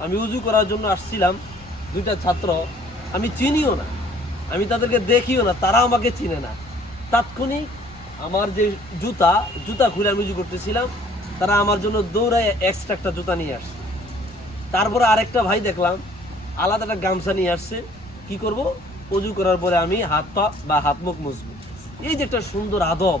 আমি উজু করার জন্য আসছিলাম, দুইটা ছাত্র। আমি চিনিও না। আমি তাদেরকে দেখিও না, তারা আমাকে চিনে না। তাৎক্ষণিক আমার যে জুতা জুতা খুলে আমি উজু করতেছিলাম, তারা আমার জন্য দৌড়ায় এক্সট্রা একটা জুতা নিয়ে আসছে। তারপরে আরেকটা ভাই দেখলাম, আলাদা একটা গামছা নিয়ে আসছে। কি করব? অজু করার পরে আমি হাত পা বা হাত মুখ মুছবো। এই যে একটা সুন্দর আদব।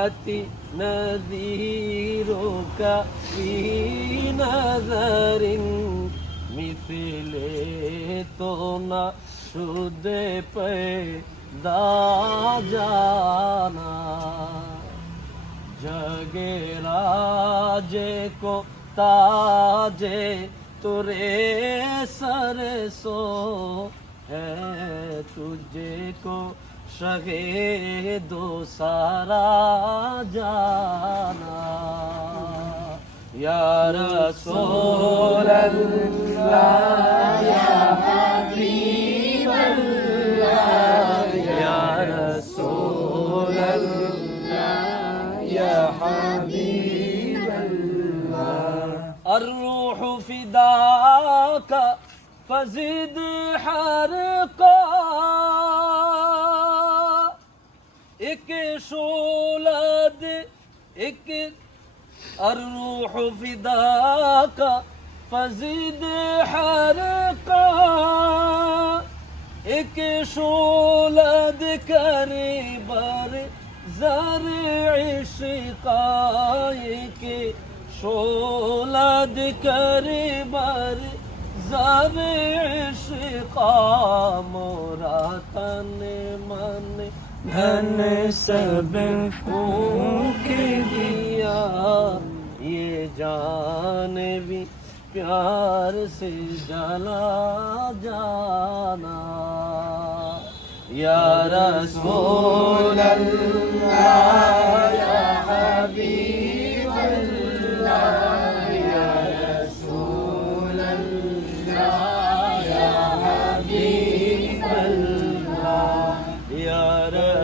الآيات نذيرك في نظر مثل تونا شد پیدا جانا جگے راجے کو تاجے ترے سر سو ہے تجھے کو শহে দো সারা জানা। ইয়ার সোল্লা ইয়ার সোল্লা ইয়া হাবিবাল্লাহ। الروح فداك فزد حرقا إك شولاد إك الروح فداك فزيد حرقا إك شولاد كريبار زارع شقايك شولاد كريبار زارع شقا مراتني دھن سب پھونک دیا، یہ جان بھی پیار سے جلا جانا۔ یا رسول اللہ، یا حبیب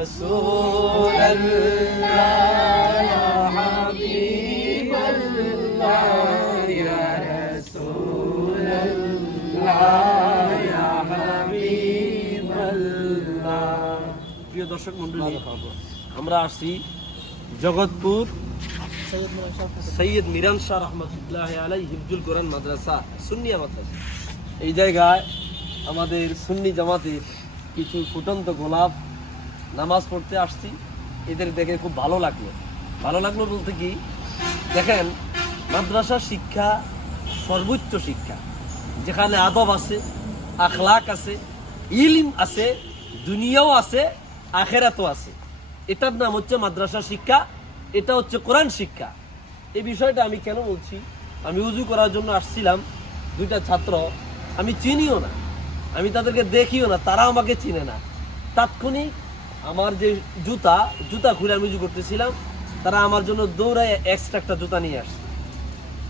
رسول الله يا حبيب الله يا رسول الله يا حبيب الله প্রিয় দর্শক মন্ডলী আমরা আসছি জগৎপুর সৈয়দ মিরান শাহ রহমতুল্লাহ আলাই হিফজুল কোরআন মাদ্রাসা, সুন্নিয়া মাদ্রাসা। এই জায়গায় আমাদের সুন্নি জামাতের কিছু ফুটন্ত গোলাপ নামাজ পড়তে আসছি, এদের দেখে খুব ভালো লাগল। ভালো লাগল বলতে কি, দেখেন মাদ্রাসার শিক্ষা সর্বোচ্চ শিক্ষা। যেখানে আদব আছে, আখলাক আছে, ইলিম আছে, দুনিয়াও আছে, আখেরাতও আছে। এটার নাম হচ্ছে মাদ্রাসা শিক্ষা, এটা হচ্ছে কোরআন শিক্ষা। এই বিষয়টা আমি কেন বলছি? আমি উজু করার জন্য আসছিলাম, দুইটা ছাত্র। আমি চিনিও না, আমি তাদেরকে দেখিও না তারা আমাকে চিনে না। তাৎক্ষণিক আমার যে জুতা জুতা খুলে আমি উজু করতেছিলাম, তারা আমার জন্য দৌড়ায় এক্সট্রা একটা জুতা নিয়ে আসছে।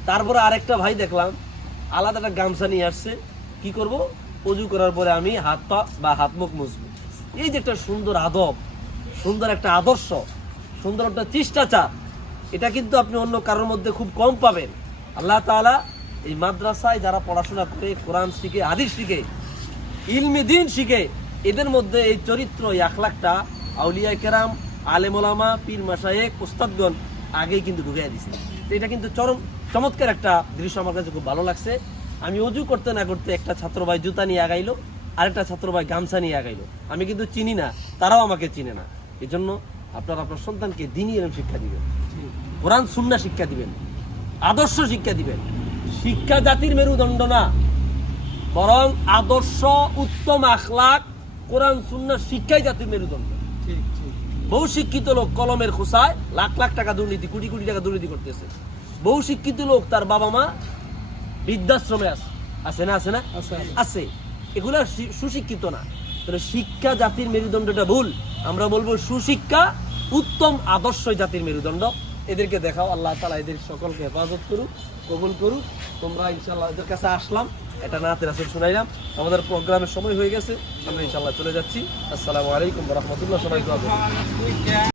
তারপরে আরেকটা ভাই দেখলাম, আলাদা একটা গামছা নিয়ে আসছে। কি করব? অজু করার পরে আমি হাত পা বা হাত মুখ মুছবো। এই যে একটা সুন্দর আদব, সুন্দর একটা আদর্শ, সুন্দর একটা চেষ্টাচার এটা কিন্তু আপনি অন্য কারোর মধ্যে খুব কম পাবেন। আল্লাহ তাআলা এই মাদ্রাসায় যারা পড়াশোনা করে, কোরআন শিখে, হাদিস শিখে, ইলমি দিন শিখে, এদের মধ্যে এই চরিত্র, এই আখলাকটা আউলিয়া কেরাম, আলেম ওলামা, পীর মাসায়েক উস্তাদগণ আগেই কিন্তু ঢুকিয়ে দিছে। তো এটা কিন্তু চরম, চমৎকার একটা দৃশ্য আমার কাছে খুব ভালো লাগছে। আমি অজু করতে না করতে একটা ছাত্র ভাই জুতা নিয়ে আগাইলো, আরেকটা ছাত্র ভাই গামছা নিয়ে আগাইলো। আমি কিন্তু চিনি না, তারাও আমাকে চিনে না। এই জন্য আপনার আপনার সন্তানকে দিনই এরকম শিক্ষা দিবেন। কোরআন সুন্না শিক্ষা দিবেন। আদর্শ শিক্ষা দিবেন। শিক্ষা জাতির মেরুদণ্ড না। বরং আদর্শ, উত্তম আখলাক, কোরআন সুন্না শিক্ষাই জাতির মেরুদণ্ড। বহু শিক্ষিত লোক কলমের খোসায় লাখ লাখ টাকা দুর্নীতি কোটি কোটি টাকা দুর্নীতি করতেছে। বহু শিক্ষিত লোক তার বাবা মা বৃদ্ধাশ্রমে আছে আছে না আছে না? আছে, এগুলা সুশিক্ষিত না। তাহলে শিক্ষা জাতির মেরুদণ্ডটা ভুল। আমরা বলব সুশিক্ষা উত্তম আদর্শ জাতির মেরুদণ্ড। এদেরকে দেখাও, আল্লাহ তালা এদের সকলকে হেফাজত করুক, কবুল করুক। তোমরা ইনশাল্লাহ এদের কাছে আসলাম, এটা না নাতে রাসুল শুনাইলাম। আমাদের প্রোগ্রামের সময় হয়ে গেছে, আমরা ইনশাল্লাহ চলে যাচ্ছি। আসসালামু আলাইকুম রহমতুল্লাহ সবাই।